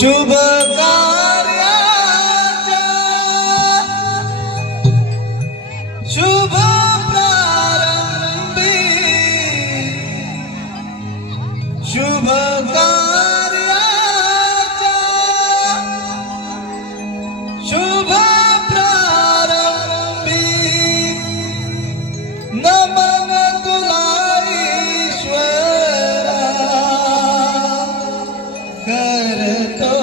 शुभ कार्याचा शुभ प्रारंभी शुभ कार्याचा शुभ प्रारंभी नमन तुला ईश्वरा करतो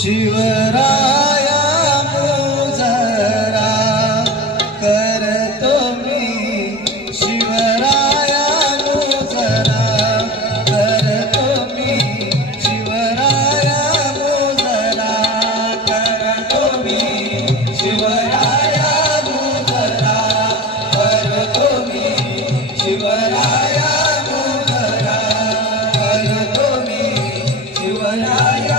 शिवराया मुजरा करतो मी शिवराया मुजरा करतो मी शिवराया मुजरा करतो मी शिवराया मुजरा करतो मी शिवराया मुजरा करतो मी शिवराया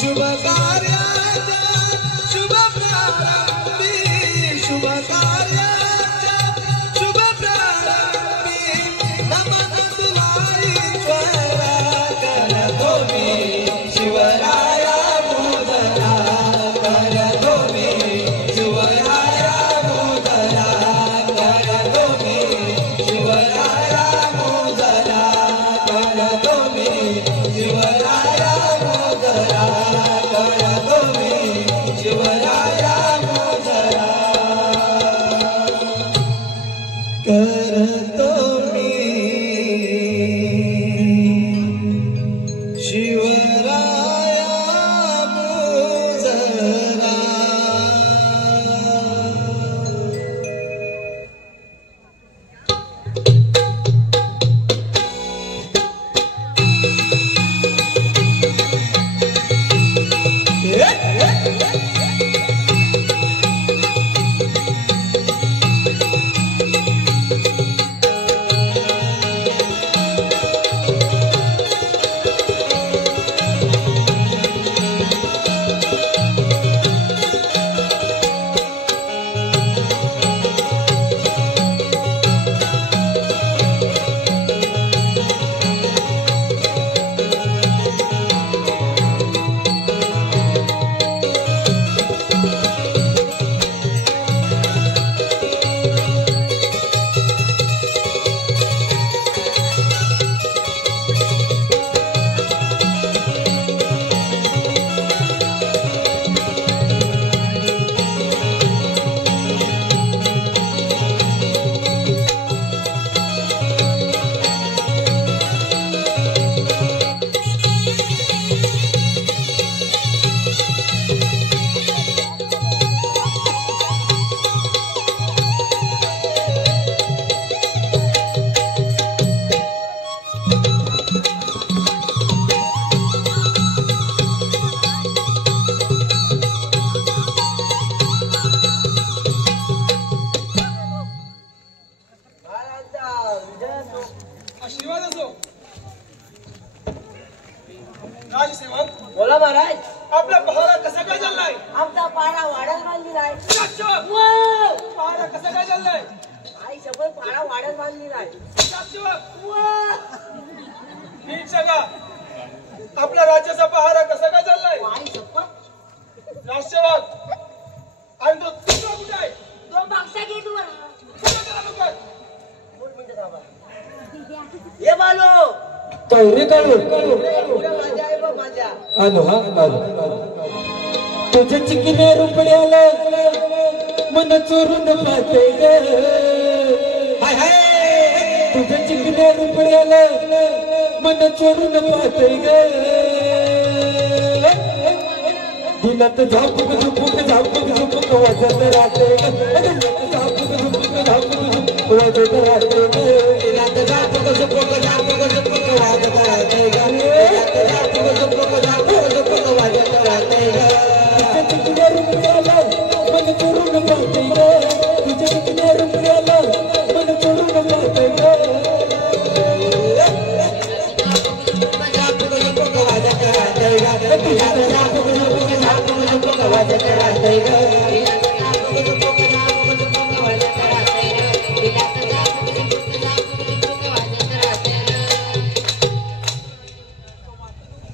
शुभ कार्याचा शुभ बांधली नाही पहारा कसा काय चाललाय आई शपथ पाडा वाड्यात बांधली नाही नीट सांगा आपल्या राज्याचा पहारा कसा काय चाललाय आई शपथ राष्ट्रवाद आणि तो तुझा कुठे आहे तो मागचा गेट वर ये बालो तैरे काढू माझ्या आहे बा माझ्या आलो हा आलो तुझ्या चिकन्या रुपड्याला मन चोरून पाहते ग हाय हाय तुझ्या चिकन्या रुपड्याला मन चोरून पाहते ग दिलात झापूक झुपूक वाजत राहते झापूक झुपूक वाजत राहते दिलात झापूक झुपूक वाजत राहते दिलात झापूक झुपूक वाजत राहते तुझ्या चिकन्या रुपड्याला मन चोरून पाहते ग तुझ्या चिकन्या रुपड्याला मन चोरून पाहते ग झापूक झुपूक वाजत राहते दिलात झापूक झुपूक वाजत राहते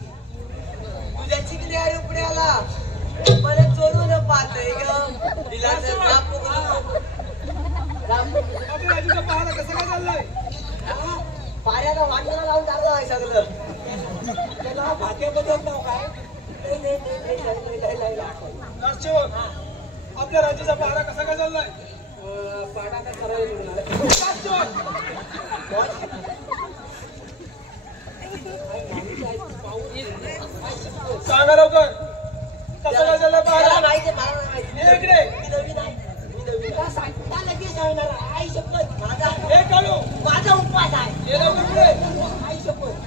तुझ्या चिकल्या रुपड्याला मला चोरून पाहतय ग दिलाच झापूक आपल्या राज्याचा पहारा कसा काय चाललाय पाऱ्याला वाटणं लावून टाकलं आहे सगळं त्याला भाग्याबद्दल नाव काय राष्ट्रवाद आपल्या राज्याचा पहारा कसा काय चाललाय पाडा काय करायला राष्ट्रवाद सांगा लवकर कसा काय चाललाय पहारा माहिती मला माहिती हे इकडे मी नवीन आहे मी नवीन आहे सांगता लगेच सांगणार आई शपथ माझा हे काढू माझा उपवास आहे हे लवकर इकडे आई शपथ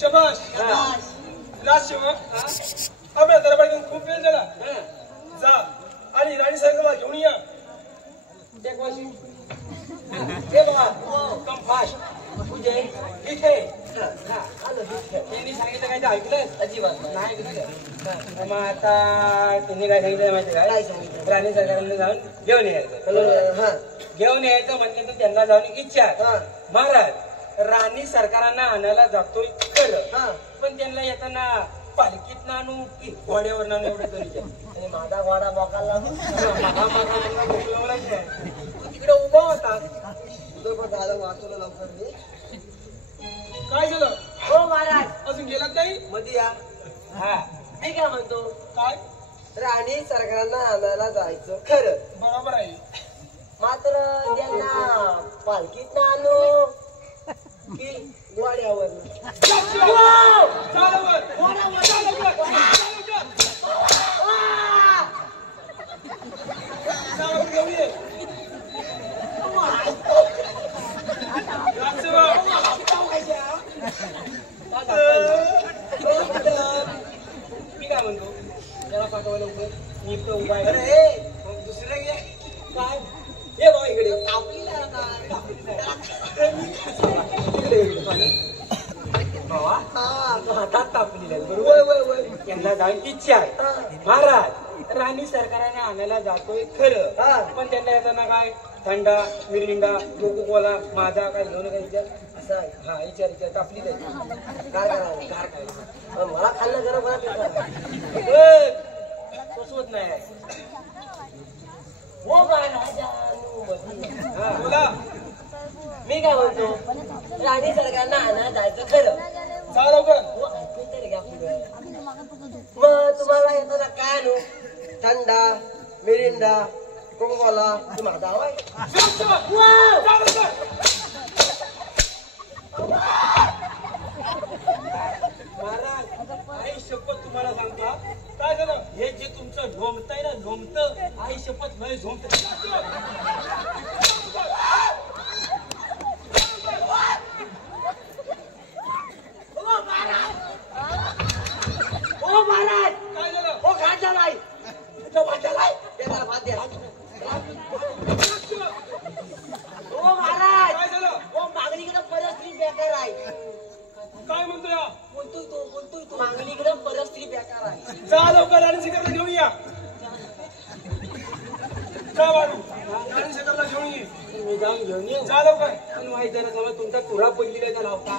शबाश राष्ट्रवाद आपल्या दरबार खूप वेळ झाला जा आणि राणी साहेबाला घेऊन या हे बघा कम फास्ट तुझे इथे त्यांनी सांगितलं काय ते ऐकलं अजिबात नाही ऐकलं मग आता त्यांनी काय सांगितलं माहिती काय काय सांगितलं राणी सरकारने जाऊन घेऊन यायचं हा घेऊन यायचं म्हटलं तर त्यांना जाऊन इच्छा आहे. हा महाराज राणी सरकारांना आणायला जातोय खरं हा पण त्यांना येताना पालखीत आणू की घोड्यावर आणू एवढं तरी आणि माझा घोडा बोकायला तिकडे उभा होता तुझं पण झालं वाचवलं लवकर मी काय झालं हो महाराज अजून गेलात नाही मध्ये या हा मी काय म्हणतो काय राणी सरकारांना आणायला जायचं खरं बरोबर आहे मात्र त्यांना पालखीत आणू की घोड्यावर घेऊन ये मी काय म्हणतो त्याला पाठवा लवकर मी इथं उभा आहे अरे मग दुसरं घे काय ये बाबा इकडे बाबा हा तो हातात तापलेला आहे, वय बरोबर वय वय त्यांना जाऊन इच्छा आहे हा. महाराज राणी सरकाराने आणायला जातोय खरं हा. पण त्यांना येताना काय थंडा मिरिंडा कोको कोला माझा काय घेऊन काय विचार असं आहे. हा विचार तापली जाईल काय करावं गार काय मग मला खाल्लं गरम करा सोसवत नाही हो महाराजांनो हा बोला मी काय म्हणतो राणी सरकारला आणा जायचं खरं जा लवकर हो, ऐकून तरी घ्या पुढं. मग तुम्हाला येतो ना काय आणू थंडा मिरिंडा कोकोकोला ते माझा हवा आहे. जा लवकर महाराज आई शपथ तुम्हाला सांगता काय झालं हे जे तुमचं झोमतंय ना झोमत आई शपथ नाही झोमत हो महाराज काय झालं हो घाट झालाय तो भात झालाय ते जरा भात द्या हो महाराज काय झालं हो मागणीकडे परिस्थिती बेकार आहे काय म्हणतो या बोलतोय तो जा लवकर. पण माहिती आहे ना समज तुमचा तुरा पडली का लावता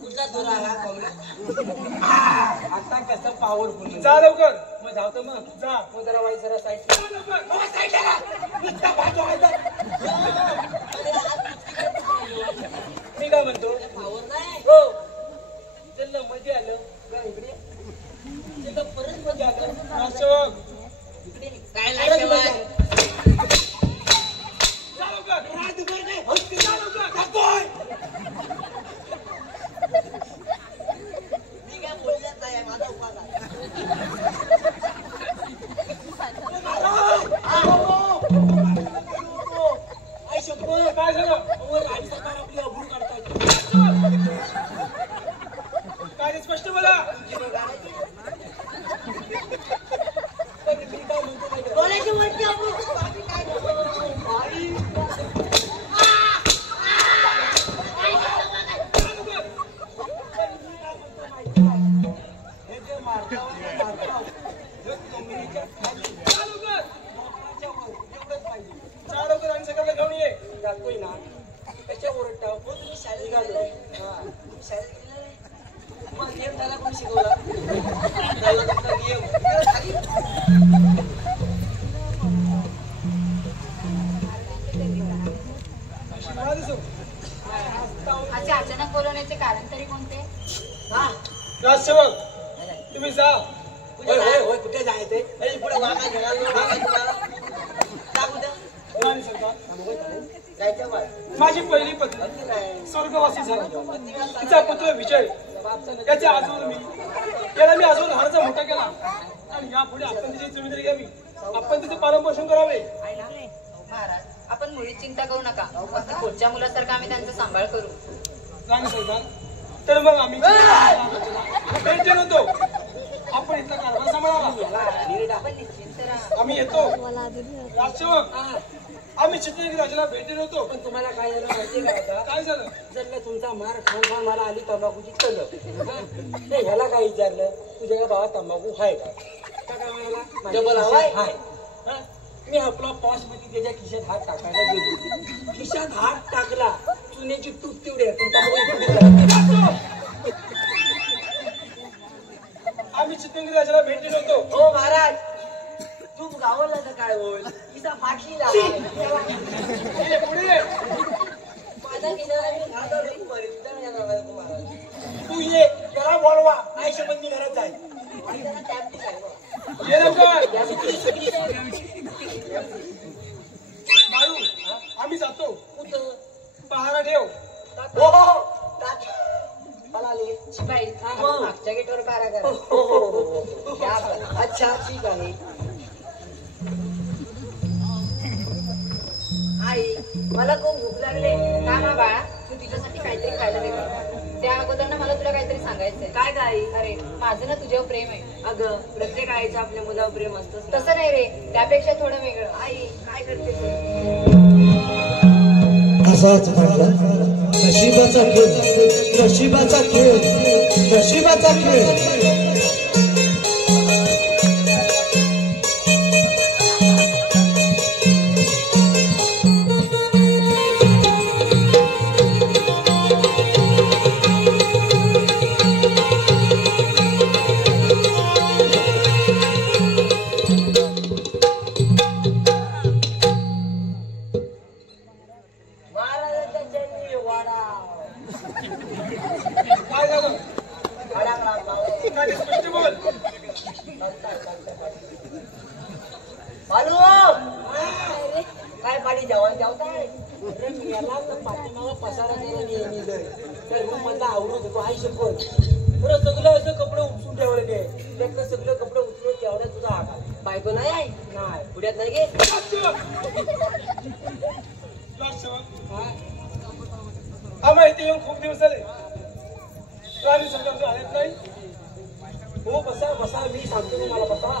कुठला तुरा हा कमला आता कसं पॉवरफुल जा लवकर. मग जाऊ मग जा. मग जरा वाईट जरा साईड मी काय म्हणतो पॉवर नाही हो चल मध्ये आलं का इकडे तिथं परत मध्ये आलं राजसेवक इकडे काय परत मध्ये लाजवाब? आलं. जा लवकर. राजदुबर नाही, जा लवकर. जातोय. मी काय बोललेच नाही माझा उपास आहे. आई शपथ काय झालं? वर राणी सरकार आपली अब्रू काढतायत. काय ते स्पष्ट बोला. पण मी काय म्हणतो माहिती आहे? डोळ्याची वरती अब्रू. बाकी काय नको. हे जे मारताव, हे कमरेच्या खाली, जा लवकर. मापाच्या वर, एवढंच पाहिजे. जा लवकर आणि सगळ्यांना घेऊन ये. जातोय ना कशा ओरडताव? हो तुम्ही शाळेत निघालो. हा तुम्ही शाळेत गेलेला नाही? मग नियम त्याला कोणी शिकवला? त्याला तुमचा नियम. खाली. मला दिसू. असे अचानक बोलवण्याचे कारण तरी कोणते? हा राजसेवक तुम्ही जा. होय होय होय कुठे जायचंय? अरे पुढे वागा घेणार तुम्हाला जा कुठं? राणी सरकार जायचं बा. माझी पहिली पत्नी स्वर्गवासी झाली. तिचा पुत्र विजय याच्या आजवर याला मी अजून लहानचा मोठा केला आणि यापुढे आपण तिची जिम्मेदारी घ्यावी. आपण तिचे पालनपोषण करावे. महाराज आपण मुळीच चिंता करू नका. फक्त पुढच्या मुलासारखं आम्ही त्यांचा सांभाळ करू. राणी सरकार तर मग आम्ही भेट होतो. आपण इथला कारभार सांभाळावा. आपण निश्चिंत राहा. आम्ही येतो. राजसेवक आम्ही चित्रगिरी राजाला भेट देत होतो. पण तुम्हाला काय झालं माहितीये का आता? काय झालं? जर तुमचा मार खाऊन खाऊन मला आली तंबाखूची तलप. नाही ह्याला काय विचारलं तुझ्या भावा तंबाखू आहे का? काय म्हणाला? डबल हवाय हाय. मी आपला पॉश मध्ये त्याच्या खिशात हात टाकायला गेलो. खिशात हात टाकला चुन्याची तूप तेवढी आहे, पण तंबाखू आम्ही चित्रगिरी राजाला भेट देत होतो. हो महाराज तूप गावला तर काय होईल? तिचा फाटली लागेल. ये पुढे. माझा किनारा मी घालतो नाही, परिस्थिती येणार नाही तो महाराज. तू ये त्याला बोलवा नाही शपथ मी घरात जाईल. आणि त्याला टॅप दिलाय. ये लवकर. या सगळी सगळी मारू आम्ही जातो. कुठं? पहारा ठेव. हो हो हो टाक. मला आले. शिपाई मग. मागच्या गेटवर पारा करा. हो हो हो या बरं. अच्छा ठीक आहे. आई मला खूप भूक लागले. का ना बाळा तू तिच्यासाठी काहीतरी खायला वेगळं. त्या अगोदर ना मला तुला काहीतरी सांगायचंय. काय काय? अरे माझं ना तुझ्यावर प्रेम आहे. अगं प्रत्येक आईचं आपल्या मुलावर प्रेम असतंच ना. तसं नाही रे, त्यापेक्षा थोडं वेगळं. आई काय करते तू? असाच घडला नशिबाचा खेळ, नशिबाचा खेळ, नशिबाचा खेळ. महाराजांच्या चरणी वाडा. काय झालं? वाडा करा. काय ते स्पष्ट बोल. बालू काय पाडी जेवण जेवताय? याला तर पाठीमागं पसारा केला नेहमी तर रूम मधला आवडत होतो. आई शपथ बरं सगळं असं कपडे उपसून ठेवले ते. त्यातलं सगळं कपडे उचलून ठेवण्यात तुझा हात आहे. बायको नाही आहे? नाही पुढ्यात नाही घे. आम्हा इथे येऊन खूप दिवस झाले. राणी सरकार आलेत नाही. हो बसा बसा मी सांगतो तुम्हाला बसा.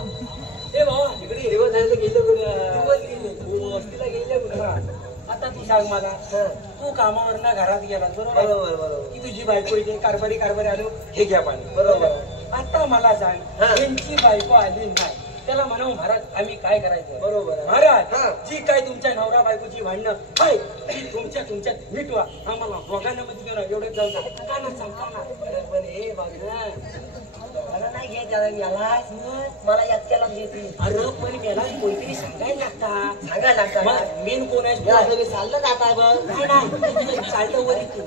ए भावा इकडे दिवस झाले गेले दिवस गेले. हो वस्तीला गेले कुठं? आता ती सांग मला तू कामावरनं घरात गेला बरोबर बरोबर. की तुझी बायको इथे कारभारी आलो हे घ्या पाणी बरोबर. आता मला सांग यांची बायको आली नाही त्याला म्हणावं महाराज आम्ही काय करायचं बरोबर आहे. महाराज हा. जी काय तुमच्या नवरा बायकोची भांडणं आहे ती तुमच्यात मिटवा आम्हाला दोघांना मध्ये करा एवढं जाऊ नका का ना सांगताना अरे पण हे बघ ना मला नाही घे त्याला याला मला याच्याला घेते अरे पण मला कोणतरी सांगायला लागता सांगा लागता मग मेन कोण आहे या सगळे चाललं जात आहे बघ नाही चालतं वर येतो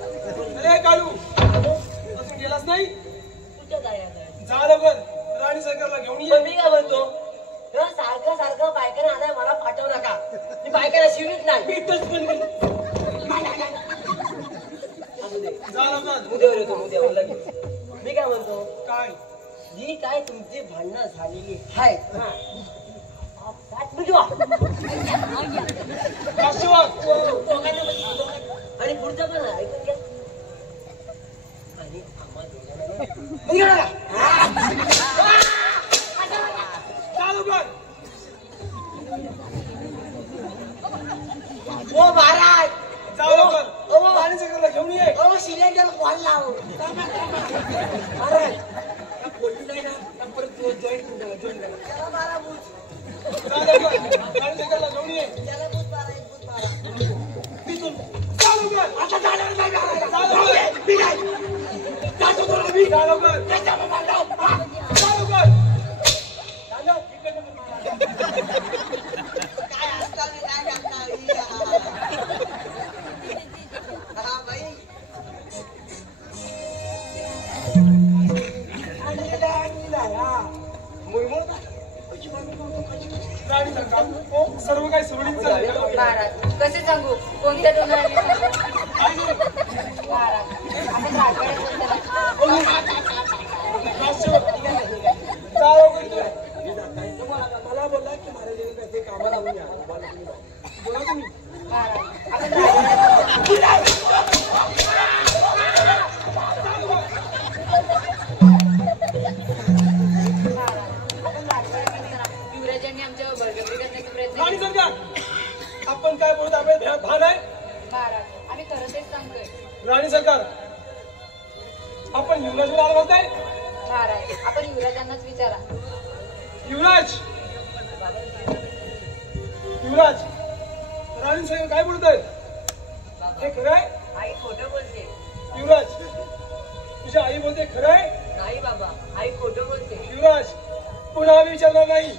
अरे काळू अजून गेलाच नाही कुठं जायचं जा लवकर राणी सरकारला घेऊन ये पण मी काय म्हणतो हं, सारखं सारखं बायकांना आलाय मला पाठवू नका मी बायकांना शिवीत नाही इथंच पण नाही. असू दे. जा लवकर उद्यावर येतो उद्यावर लगेच मी काय म्हणतो काय जी काय तुमची भांडणं झालेली आहे हा. सात मिनिट वा. राष्ट्रवाद आणि पुढचं पण ऐकून घ्या आणि आम्हा दोघांना निघा नका. जा लवकर ओ महाराज जा लवकर राणी सरकारला घेऊन ये ओ सिलेंडर कॉल लाव महाराज बोलली नाही ना त्या परत जॉईन करा त्याला मारा बूट. जा लवकर राणी सरकारला घेऊन ये त्याला बूट मारा एक बूट मारा तिथून जा लवकर आता जाणार नाही जा महाराज. लवकर मी नाही जातो तुला मी जा लवकर त्याच्या बाबा हा. जा लवकर झालं? काय आजकाल काय करता हा बाई राणी सरकार हो सर्व काही सुरळीत चाललंय महाराज कसे सांगू कोणत्या तोंडाने सांगू काय नाही. महाराज आपण राजवाड्यात बोलताना जा लवकर इथून. मला बोलला की महाराजांनी ते कामाला लावून या बोला तुम्ही महाराज आपण राजवाड्यात युवराजांनी आमच्यावर बळजबरी करण्याचा प्रयत्न राणी केला. सरकार आपण काय बोलतो आपल्या भान आहे महाराज आम्ही खरं तेच सांगतोय राणी सरकार आपण युवराजवर आला म्हणताय महाराज आपण युवराजांनाच विचारा युवराज युवराज राणी सरकार काय बोलतोय हे खरं आहे आई खोटं बोलते युवराज तुझी आई बोलते खरं आहे नाही बाबा आई खोटं बोलते युवराज पुन्हा आम्ही विचारणार नाही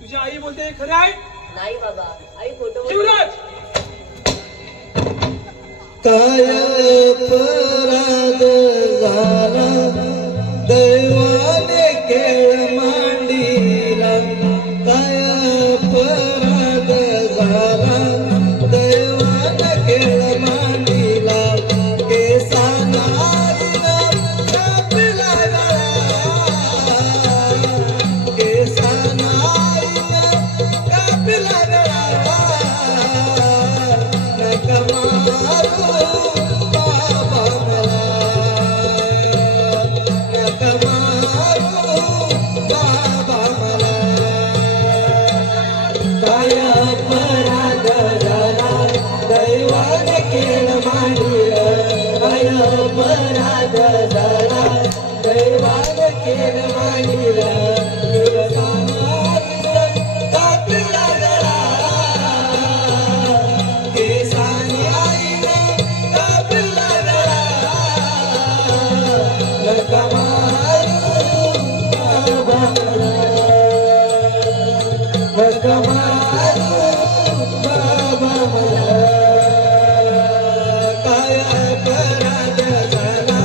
तुझी आई बोलते हे खरं आहे नाही बाबा आई खोटं बोलते युवराज काय अपराध झाला दैवाने खेळ मांडीला काय अपराध झाला दैवाने खेळ मांडीला केसाना कापला गळा केसाना कापला गळा नका मारू बाबा मला नका मारू बाबा मला काय अपराध झाला दैवाने खेळ मांडीला काय अपराध झाला दैवाने खेळ मांडीला कापला गळा केसाने आईला कापला गळा नका मारू बाबा मला नका मारू बाबा मला काय अपराध झाला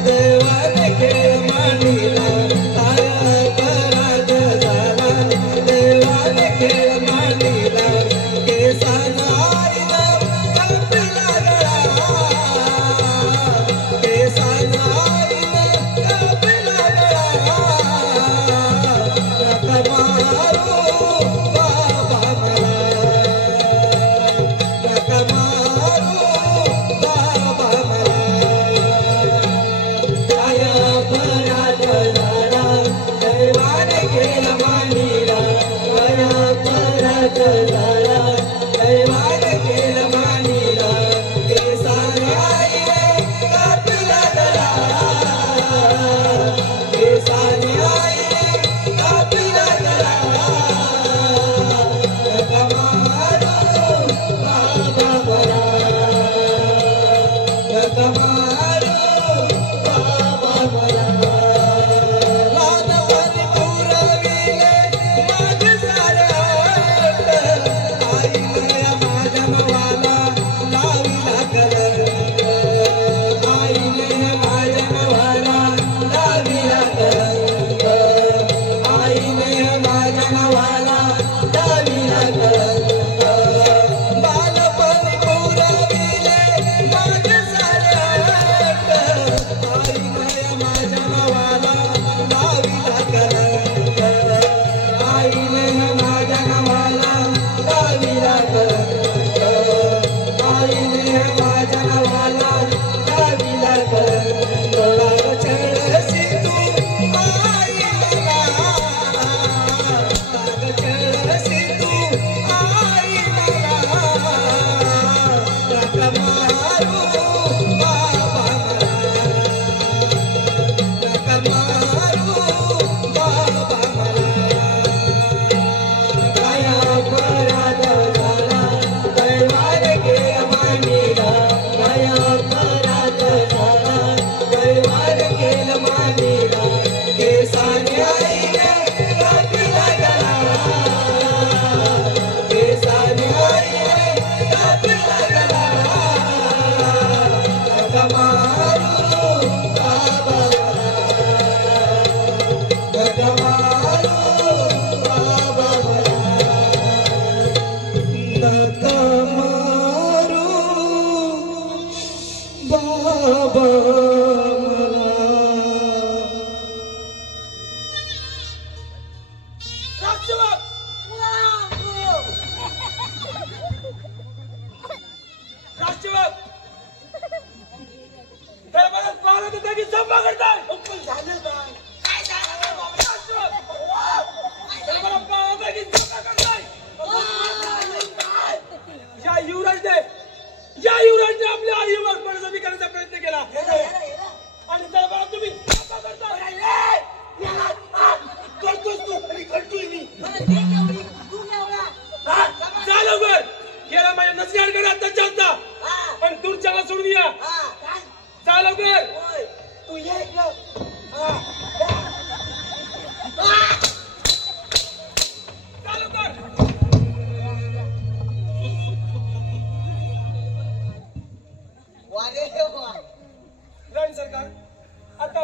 देवाने खेळ मांडीला काय अपराध झाला देवाने खेळ मांडीला केसाना आईला कापला गळा केसाना आईला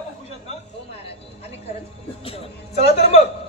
आपण खुश आहात ना? हो महाराज आम्ही खरंच खूप खुश आहोत. चला तर मग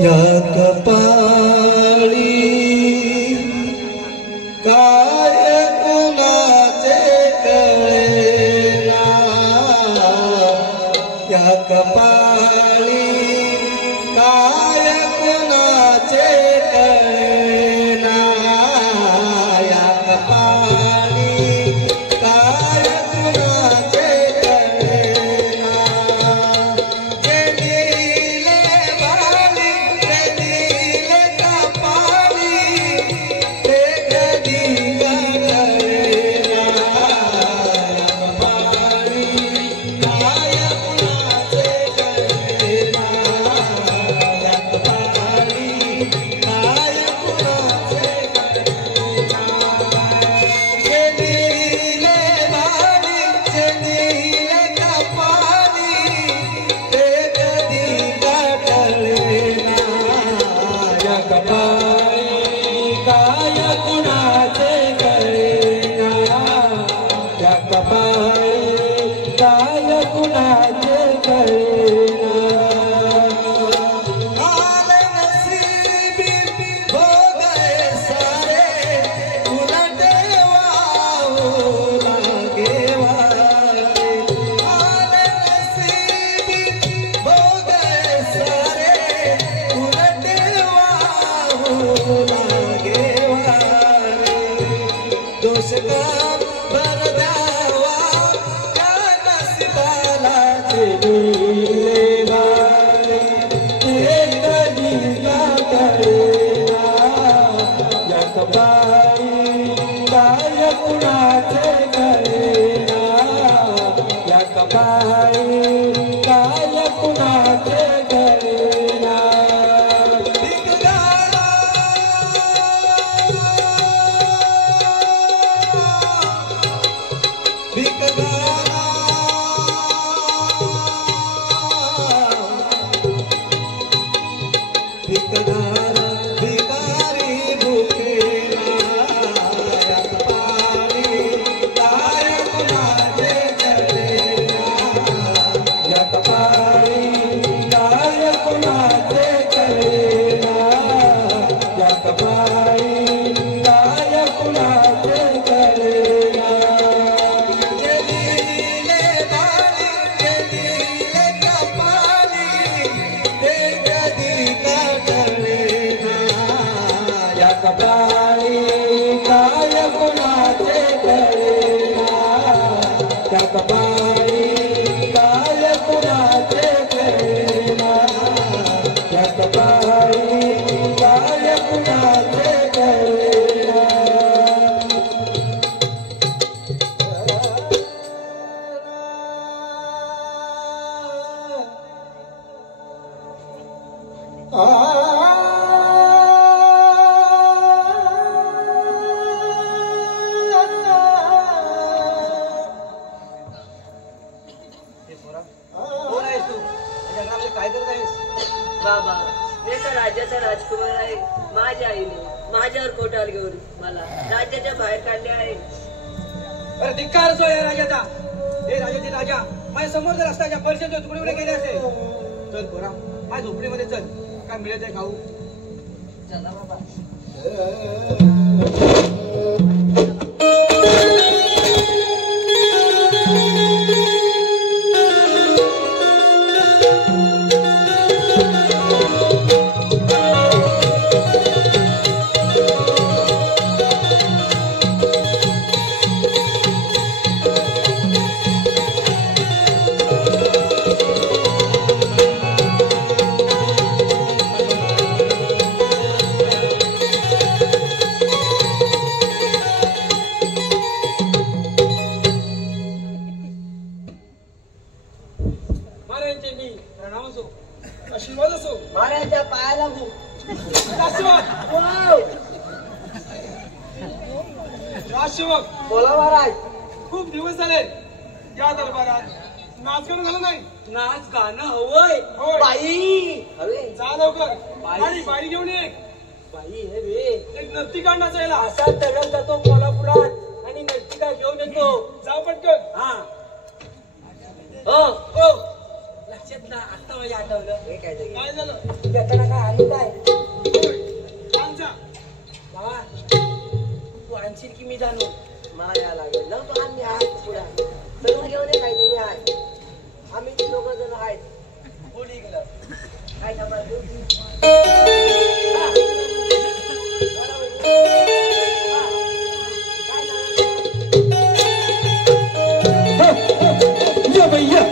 या कपाळी काय कुणाचे कळेना या कपाळी काय कुणाचे कळेना या कपाळी काय कुणाचे कळेना जे दिले बाली ते दिले कपाळी ते कधी कळेना या कपाळी काय कुणाचे कळेना या कपाळी काय कुणाचे कळेना जे दिले बाली ते दिले कपाळी ते कधी कळेना या कपाळी काय कुणाचे कळेना या कपाळी काय कुणाचे कळेना आले नसीबी हो गए सारे उलटे वाहू लागे वारे आले नसीबी हो गए सारे उलटे वाहू लागे वारे दोष का भर द्यावा त्या नशिबाला दिले वारे ते कधी कळेना या कपाळी काय कुणाचे कळेना या कपाळी काय कुणाचे कळेना भिकदारा भिकारी भुकेला या कपाळी काय कुणाचे कळेना या कपाळी काय कुणाचे कळेना या कपाळी काय कुणाचे कळेना जे दिले बाली जे दिले कपाळी ते कधी कळेना या कपाळी काय कुणाचे कळेना या कपाळी काय कुणाचे कळेना या कपाळी काय कुणाचे कळेना आ पोटावर घेऊन मला राज्याच्या बाहेर काढले आहे. अरे धिक्कार जो या राजाचा. हे राजाचे राजा माझ्या समोर जर असताच्या परिषद तुकडे गेले असेल. चल पोरा माझ्या झोपडीमध्ये चल. काय मिळत आहे खाऊ. चला बाबा. आशीर्वाद असो. महाराजांच्या पायाला लागू. आशीर्वाद. राजसेवक बोला महाराज. खूप दिवस झाले या दरबारात नाच गाणं झालं नाही. नाच गाणं हवंय. होय. बाई हवे. जा लवकर आणि बाई घेऊन ये. बाई हे वे एक नर्तिका आणण्याचा यायला. असा तडक जातो कोल्हापुरात आणि नर्तिका घेऊन येतो. जा पटकन. हा हो हो लक्षात ना. आता माझ्या आठवलं. हे काय ते काय झालं. त्याला काय आणू काय सांग जा. बाबा तू आणशील की मी जाणू. माया लागेल ना. तो आम्ही आहेत पुढे सर्व घेऊन ये. काय तुम्ही आहे आम्ही दोघ जण आहेत. बोली गेलं काय या भैया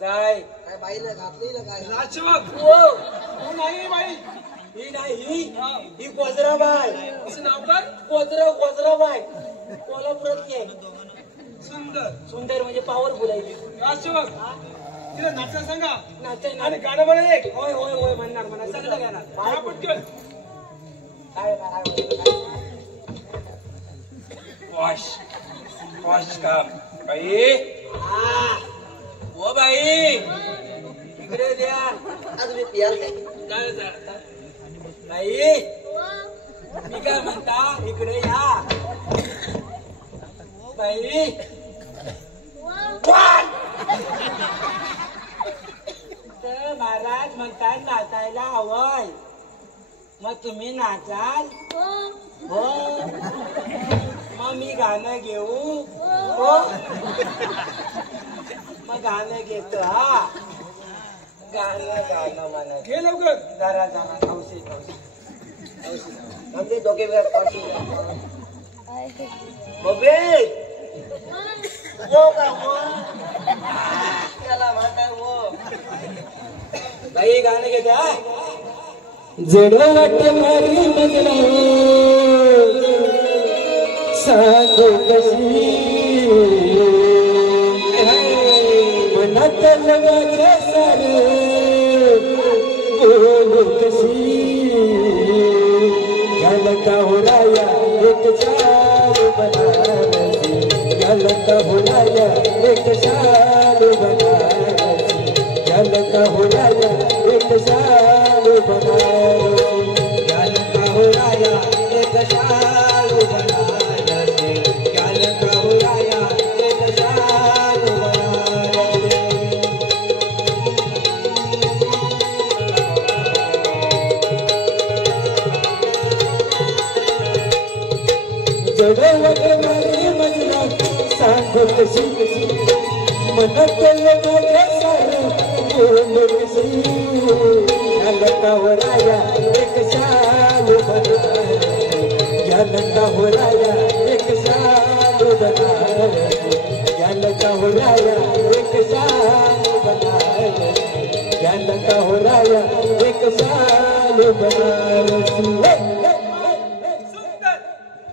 काय बाईला घातलेलं काय. राजसेवक हो तू नाही बाई. ही नाही ही गोजराबाई. असं नाव काय. गोजराबाई कोल्हापुरातली आहे. सुंदर. सुंदर म्हणजे पॉवरफुल आहे. राजसेवक तिला नाचायला सांगा नाचाय आणि गाणं म्हणा एक. होय होय होय म्हणणार म्हणा चांगलं गाणार. जा पटकन. काय वॉश वॉश काम. बाई ओ बाई इकडे द्या. आज मी पियाल बाई मी काय म्हणता इकडे या. बाई तर महाराज म्हणतात नाचायला हवंय. मग तुम्ही नाचाल. हो मग मी गाणं घेऊ. हो मग गाणं घेतो. हा गाणं म्हणत घे लवकर. जरा हौशी आमचे दोघे बबे हो का हो त्याला म्हणताय हो. बाई गाणं घेते. हा जड वाटे मारी मजला सांगू कशी मनात माझ्या सार बोलू कशी. घाल का होराया एक शाल बनारसी. घाल का होराया एक शाल बनारसी. घाल का होराया एक शाल बनारसी. घाल का होराया एक शाल बनारसी. घाल का होराया एक शाल बनारसी. जडवट मारी मजला सांगू कशी मनात माझ्या सार बोलू कशी. घालता होराया एक शाल बनारसी. घालता होराया एक शाल बनारसी. घालता होराया एक शाल बनारसी. घालता होराया आया एक साल बनारसी सुंदर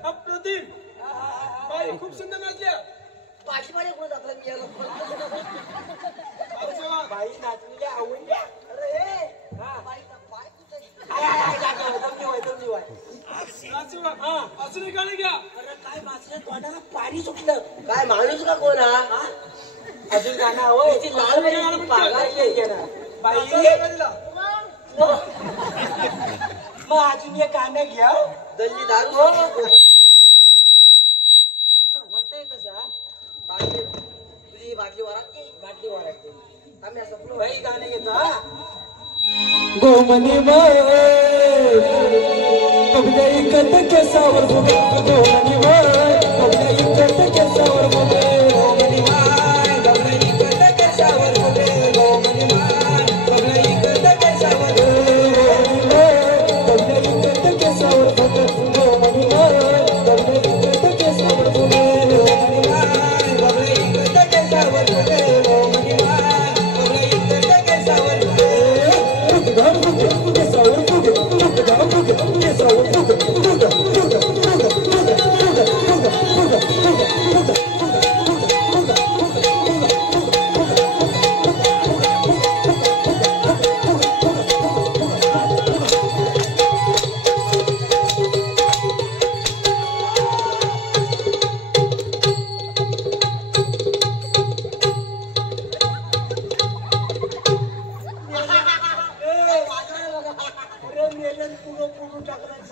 अप्रतिम बाई खूप सुंदर नाचल्या पाठीमागे कोण जातात मी याला अच्छा, बाई नाचलेल्या आवडल्या अरे हा बाईचा पाय कुठे जमली वाय नाचू बा. अजून एक गाणं घ्या. अरे काय माझ्या तोंडाला पाणी सुटलं काय माणूस का कोण हा अजून गाणं हवं याची लाल गाणं पागायची घेणार बाई नाचायला दिला. मग अजून एक गाणं घ्या दल्ली दारू कसं होतंय कसा बाटली तुझी बाटली वाढते आम्ही असं बाई गाणं घेतो हा गोमनी माय कबड्या इकत केसावर फुगे गोमनी माय कबड्या इकत केसावर फुगे गोमनी माय कबड्या इकत केसावर फुगे गोमनी माय कबड्या इकत केसावर कबड्या इकत केसावर फुगे गोमनी माय कबड्या इकत केसावर फुगे गोमनी माय कबड्या इकत केसावर फुगे गोमनी माय कबड्या इकत केसावर फुगे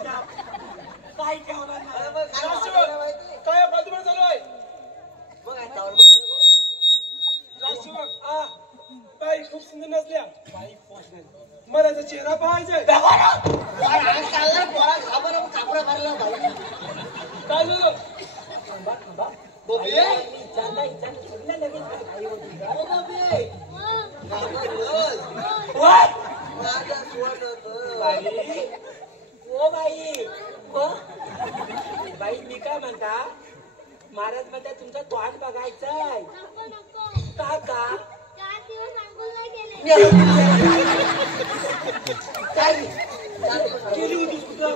काय ठेवणार नाचू बा. काय फालतूपणा चालू आहे नाचू बा. बाई खूप सुंदर नसल्या मला त्याचा चेहरा पाहायचाय काय झालं बाई मी काय म्हणता महाराज मध्ये तुमचा तोंड बघायचंय का का केली होती कुठं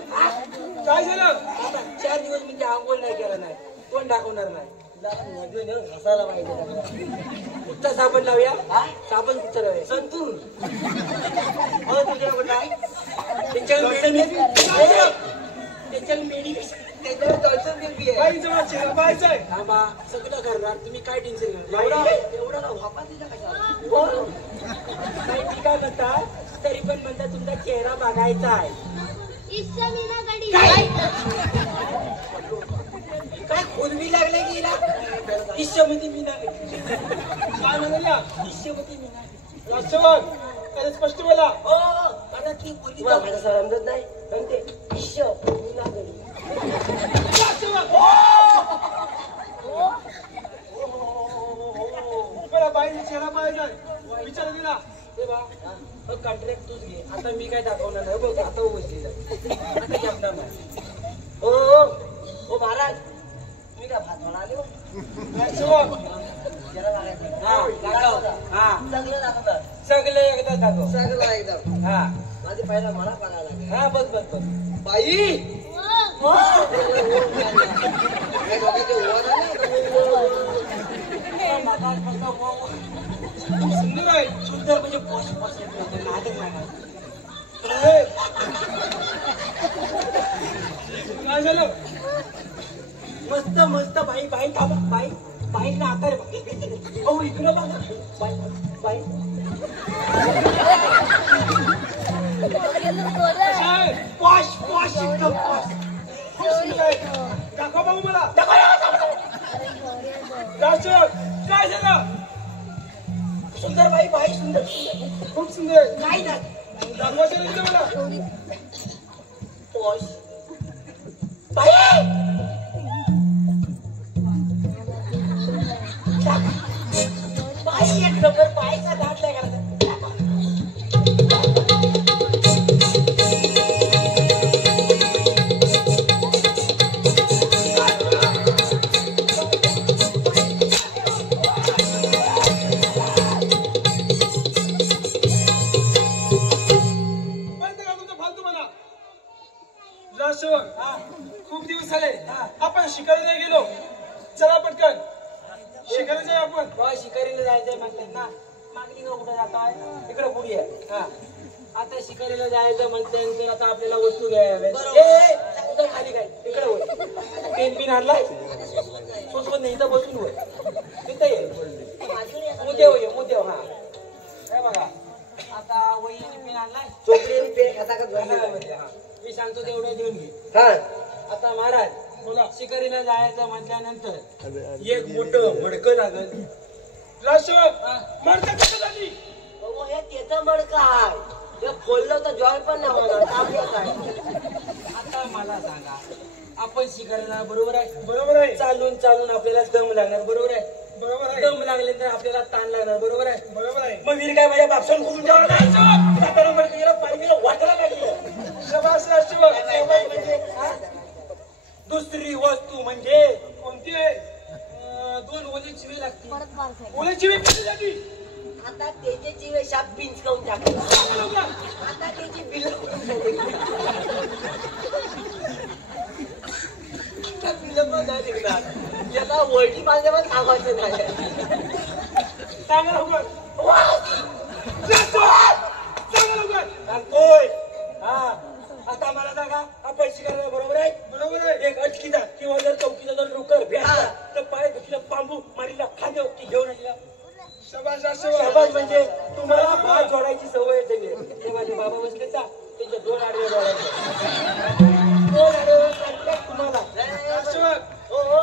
काय झालं आता 4 दिवस म्हणजे आंघोळ नाही केला नाही कोण दाखवणार नाही हसायला पाहिजे कुठचा साबण लावूया साबण कुठचा लावूया संतूर हो तुझ्याकडे काय त्याच्यावर मेडी त्याच्यावर टॉर्चर देते बाई जवळ चेहरा पाहायचाय थांबा सगळं करणार तुम्ही काय टेन्शन घ्या एवढा का वापा दिला कशा नाही मी काय म्हणता तरी पण म्हणता तुमचा चेहरा बघायचा आहे काय खोलवी लागले की ना ईश्वमध्ये मी नाही काय म्हणाल्या ईश्वमध्ये मी नाही राष्ट्रवाद अरे स्पष्ट बोला ओ आता ती बोली तर समजत नाही म्हणते ईश्व मी नाही बरं बाईने चेहरा पाहायचाय विचार दिला ते बा कॉन्ट्रॅक्ट तूच घे आता मी काय दाखवणार नाही बघ आता बसलेलं आता जमणार नाही ओ महाराज मी काय भात मला आले राष्ट्रवाद सगळं दाखवतात सगळे एकदा दाखव सगळं एकदम हा माझे पहिला मला बघायला लागेल हा बघ बघ बघ बाई सुंदर आहे सुंदर म्हणजे पोष नाटक नाही काय झालं मस्त मस्त बाई बाई थांबा बाई बाईला आकार अहो इकडं बघा बाई बाई साहेब पॉश पॉश एकदम पॉश दाखवा बघू मला राष्ट्रवाद काय झालं सुंदर बाई बाई सुंदर सुंदर खूप सुंदर नाही ना दाखवायचं नाही मला पॉश बाई बाई एक नंबर बाईचा दात नाही करायचा राजसेवक खूप दिवस झाले आपण शिकारीला गेलो. चला पटकन शिकारी जाऊ आपण. बा शिकारीला जायचंय म्हणतात ना. मागणी का कुठं जाताय? इकडे पुढे आहे. हा आता शिकारीला जायचं म्हटल्यानंतर आता आपल्याला वस्तू घ्याव्या. खाली काय इकडे होय. पेन पिन आणलाय सोबत नाही इथं बसून होय. तिथं ये मुदेव ये मुदेव. हा काय बघा आता वही पेन आणलाय. चोपडी पेन खाता का? मी सांगतो तेवढं देऊन घे. आता महाराज बोला. शिकारीला जायचं म्हटल्यानंतर एक मोठं मडकं लागल. राजसेवक मडकं कसं झाली? हे त्याचं मडकं आहे. हे खोललं तर जॉय पण नाही होणार. आता मला सांगा आपण शिकारीला बरोबर आहे. बरोबर आहे. चालून चालून आपल्याला दम लागणार. बरोबर आहे. बरोबर आहे. दम लागले तर आपल्याला ताण लागणार. बरोबर आहे. बरोबर आहे. मग वीर काय माझ्या बापसान करून जावं वाटायला पाहिजे. शबास राजसेवक. दुसरी वस्तू म्हणजे कोणती आहे? 2 ओली चिवे लागतील. ओल्याची वेळ किती झाली? आता त्याचे चिवे शाप पिंच करून टाकले. आता त्याची बिल त्याला वळटी बांधल्या पण थांबायचं नाही. सांगा लवकर. सांगा लवकर. सांगतोय. हा आता मला सांगा आपण शिकायला बरोबर आहे. बरोबर आहे. एक अटकीचा किंवा जर चौकीचा जर डोकर भेटला तर पाय दुखीला बांबू मारीला खांद्या की घेऊन आणला. शबास राजसेवक. शाबास म्हणजे तुम्हाला पाय जोडायची सवय झाली. ते माझे बाबा बसले का त्यांच्या 2 आडवे जोडायचे. 2 आडवे काढतात तुम्हाला. राजसेवक. हो हो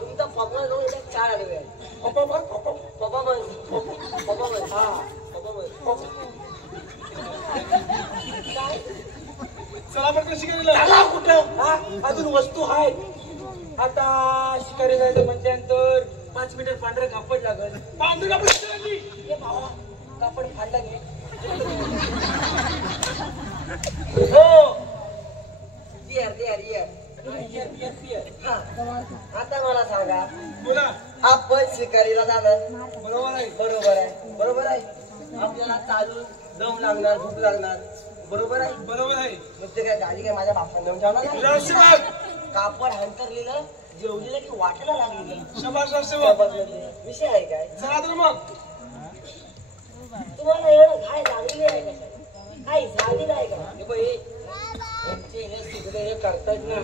तुमचा पप्पा जो 4 आडवे आहे. पप्पा बन पप्पा बन पप्पा बन. हा पप्पा बन. चला पटकन शिकारीला. चला कुठं? हा अजून वस्तू आहे. आता शिकारी जायचं म्हटल्यानंतर 5 मीटर पांढरं कापड लागल. पांढरी कापड किती झाली? हे भावा कापड फाडला घे. हो हा आता मला सांगा बोला. आपण शिकारीला जाणार. बरोबर आहे. बरोबर आहे. बरोबर आहे. आपल्याला चालून दम लागणार भूक लागणार. बरोबर आहे. बरोबर आहे. मग ते काय गाडी काय माझ्या बापाने नेऊन ठेवणार नाही. राजसेवक. कापड हंतरलेलं जेवलेलं की वाटायला लागलेलं. शबास राजसेवक. विषय आहे काय? चला तर मग. तुम्हाला एवढं घाय लागलेली आहे का? काही झाली नाही का? हे बघ, हे तिकडे हे करतात ना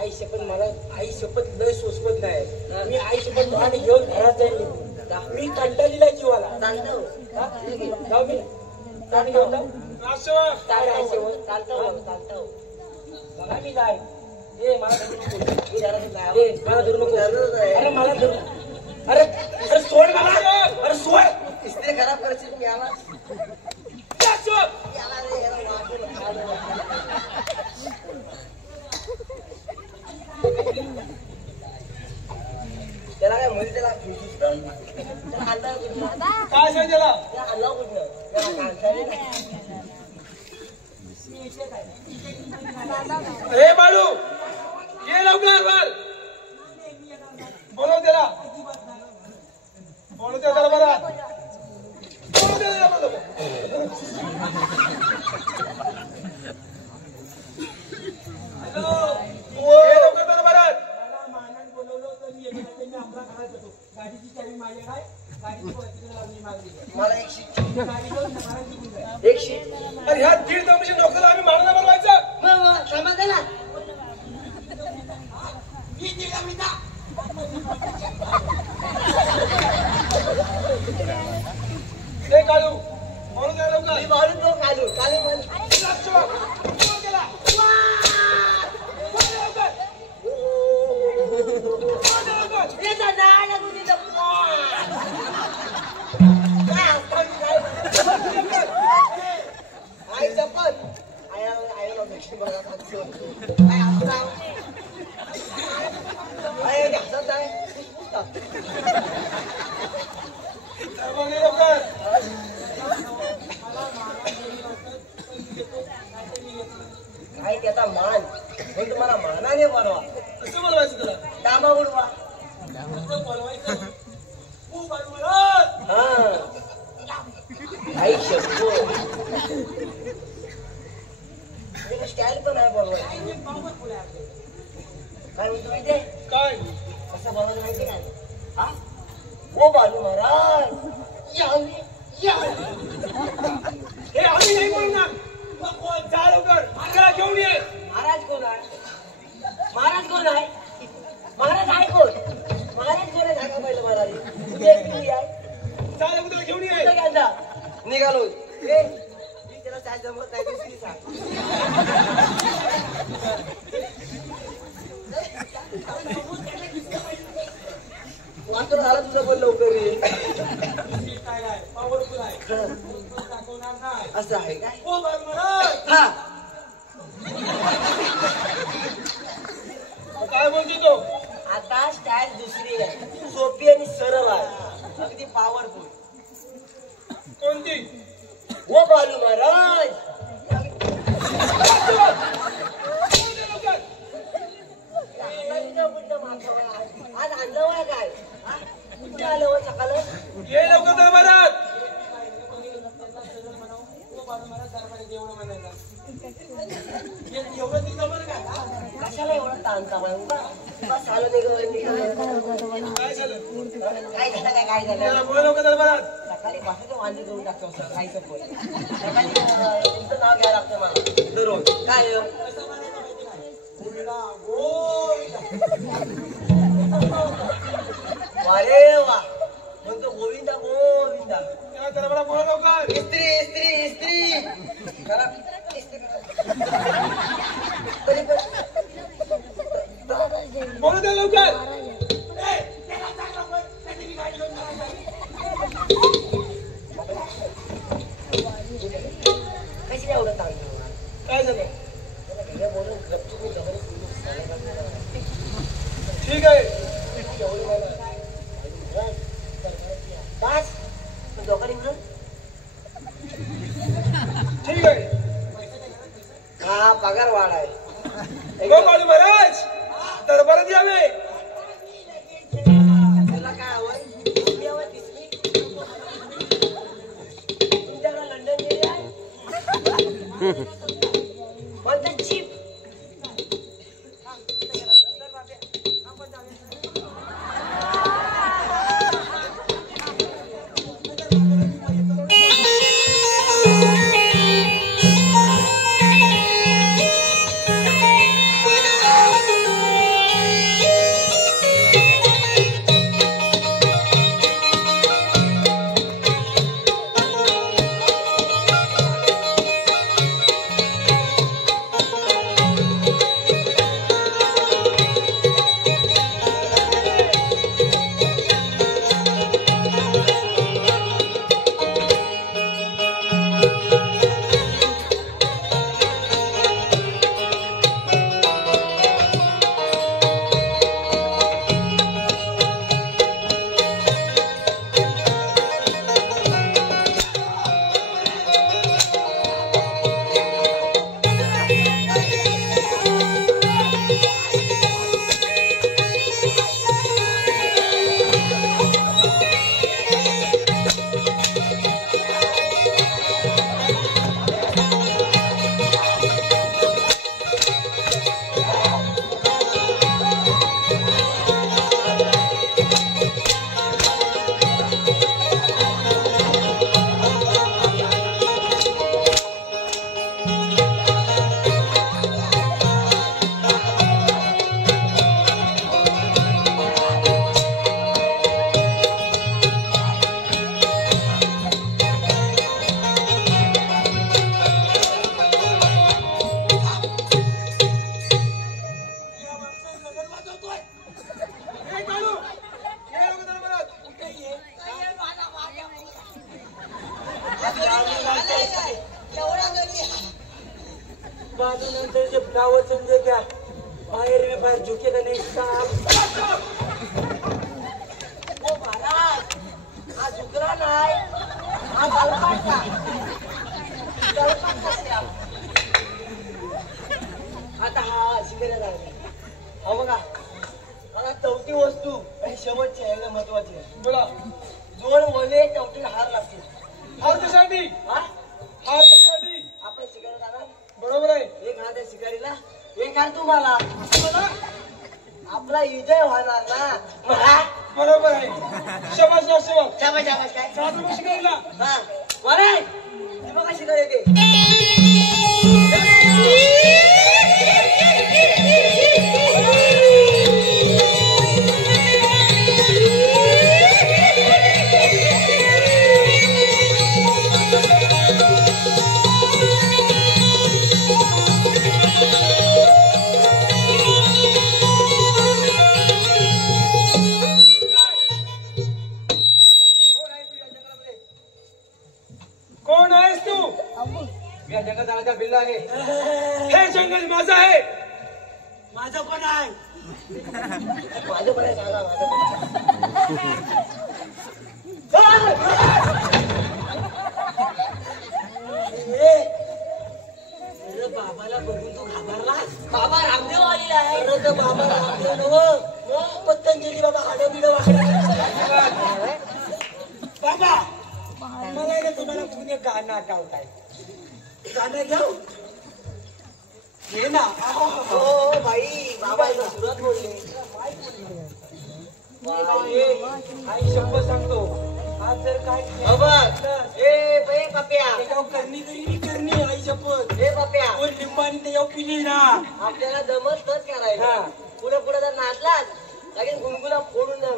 आई शपथ. मला आई शपथ लय सोसवत नाही. मी आई शपथ आणि घेऊन घरात जाईल. मी कंटाळलेला जीवाला जाऊ मी गाडी घेऊन जाऊ. राजसेवक. चालतो बघा मी जाय. ए मला धरू नको. ए मला धरू नको. अरे मला धरू. अरे अरे सोड मला. अरे सोड. इस्त्री खराब करशील मी आला. राजसेवक. त्याला काय मुली त्याला काय सांग त्याला? हे बाळू ये लवकर बोल. बोलव त्याला. बोलव त्या दरबारात. बोलव त्या दरबारात. ये लवकर दरबारात. मला एक शीट. अरे ह्या 1.5 दमशी नोकराला आम्ही मानाला बनवायचं. समजलं. हे काढू. बोलव त्या लवकर. तो कालू कालू राजसेवक. बोलव त्याला. बोलव लवकर. आई जपत आय त्याचा मान पण तुम्हाला मानाने बनवा. कसं बोलवायचं तुला? डांबा उडवा. कसं बोलवायचं? हा आई शब्द स्टाईल पण नाही बोलवायचं काय म्हणतो माहितीये काय कसं बोलायचं माहिती काय हा ओ बालू महाराज यावे यावे हे आम्ही नाही बोलणार जा लवकर त्याला घेऊन ये महाराज कोण आहे महाराज कोण आहे महाराज आहे कोण महाराज कोण आहे सांगा पहिलं महाराज तुझे किती आहे जा लवकर त्याला घेऊन ये कुठं घ्यायचा निघालो ए मी त्याला चाल जमत नाही दुसरी सांग वाटतो झाला तुझं पण लवकर ये पॉवरफुल आहे असं आहे काय ओ महाराज हा काय बोलते तो आता स्टाईल दुसरी आहे सोपी आणि सरळ आहे अगदी पॉवरफुल कोणती ओ बालू महाराज आज आणलं वय काय कुठे आलं वय सकाळ ये लवकर दरबारात कशाला एवढं ताणता बस आलं काय झालं काय झालं काय झालं त्याला बोल लवकर दरबारात सकाळी भाषेचं वांदी करून टाकतो खायचं पण सकाळी तुमचं नाव घ्यायला लागतं मला दररोज काय अरे वा म्हणतो गोविंदा गोविंदा त्याला दरबारात बोल लवकर इस्त्री इस्त्री इस्त्री करा इस्त्री करा. तरी पण बोलू दे लवकर कशी नाही एवढं ताण काय झालं हे बोलून गपचूप मी जवळ ठीक आहे बस दोघांनी मिळून ठीक आहे हा पगार वाढ आहे हो बाळू महाराज दरबारात यावे तुला काय हवंय तुम्ही हवं दिसली तुमच्याकडे लंडन गेली आहे म्हणतात चीप नंतर जे फ्लावर समजे क्या बाहेर में बाहेर झुके का नहीं ओ महाराज हा झुकला नाही हा गलपाटला आता हा शिकायला लागला हा बघा आता चौथी वस्तू आणि शेवटची आहे एकदम महत्वाची आहे बोला दोन वले चौथीला हार लागतील हार कशासाठी हा हार कशासाठी आपण शिकायला जाणार बरोबर आहे एक हात त्या शिकारीला हे काढ तुम्हाला आपला विजय होणार ना मला बरोबर आहे. शबाश शबाश शाबास शाबास काय साधू कशी शिकायला हा बरे ती बघा शिकारी येते कोण आहेस तू? मी या जंगल जाण्याचा बिल्ला आहे हे जंगल माझं आहे. माझं पण आहे माझं पण आहे सांगा माझं अरे बाबाला बघून तू घाबरला बाबा रामदेव आलेला आहे अरे तर बाबा रामदेव नव पतंजली बाबा हाडं बिडं वाकडं बाबा मला आहे ना तुम्हाला पुणे गाणं आठवताय गाणं घेऊ हे ना हो भाई बाबा एकदा सुरुवात बोलले आई शब्द सांगतो. आज जर काय ए पप्या करणी तरी करणी आई शपथ. हे पप्या कोण लिंबानी ते येऊ पिली ना. आपल्याला जमत तच करायचं पुढे पुढे जर नाचलाच लगेच गुणगुला फोडून द्या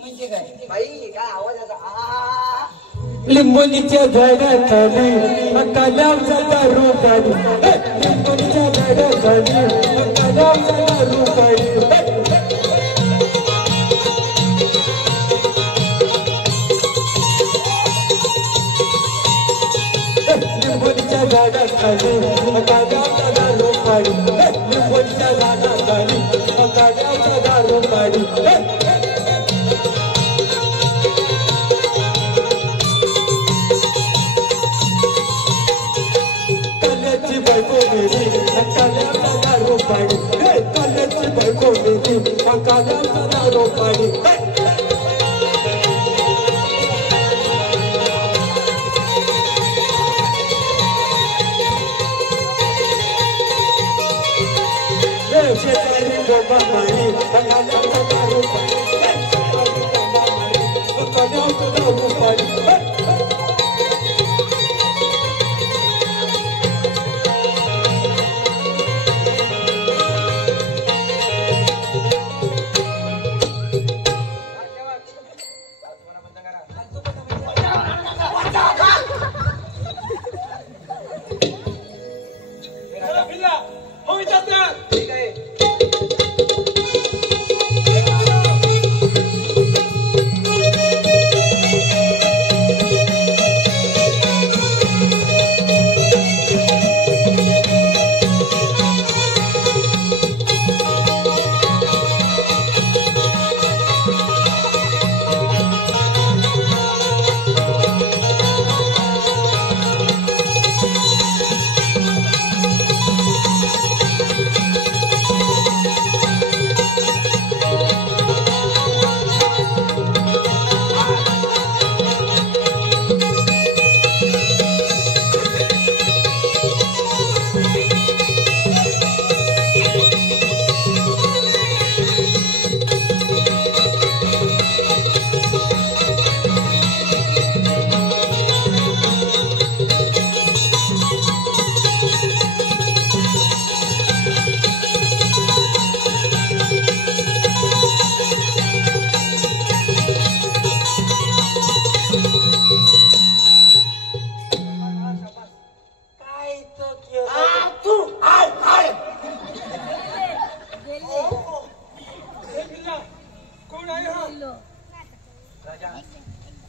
म्हणजे काय बाई काय आवाज आता लिंबोनीच्या झाडाखाली काल्यावचा दारू काढी लिंबोनीच्या झाडाखाली काल्यावचा दारू काढी लिंबोनीच्या झाडाखाली काल्यावचा दारू काढी लिंबोनीच्या झाडाखाली काल्यावचा दारू काढी बायको मेरी काल्याचा दारू पाडी काल्याची बायको मेरी काल्याचा दारू पाडी शेजारी गोबा मारी काल्याचा दारू पाडी काल्याचा दारू पाडी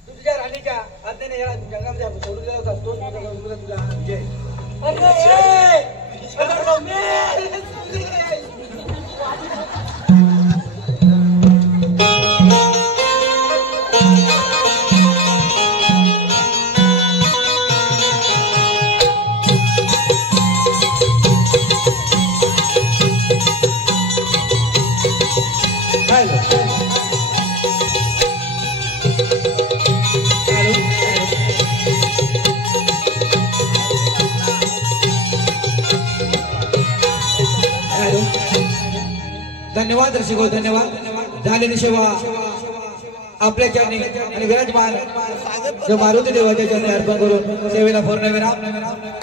तुझ्या राणीच्या आज्ञेने या जंगलामध्ये सोडून दिला होता तोच तुझा विजय. धन्यवाद रसिको, धन्यवाद. झालेली सेवा आपल्या चरणी आणि विराजमान जो मारुती देवाच्या चरणी अर्पण करून सेवेला पूर्ण विराम.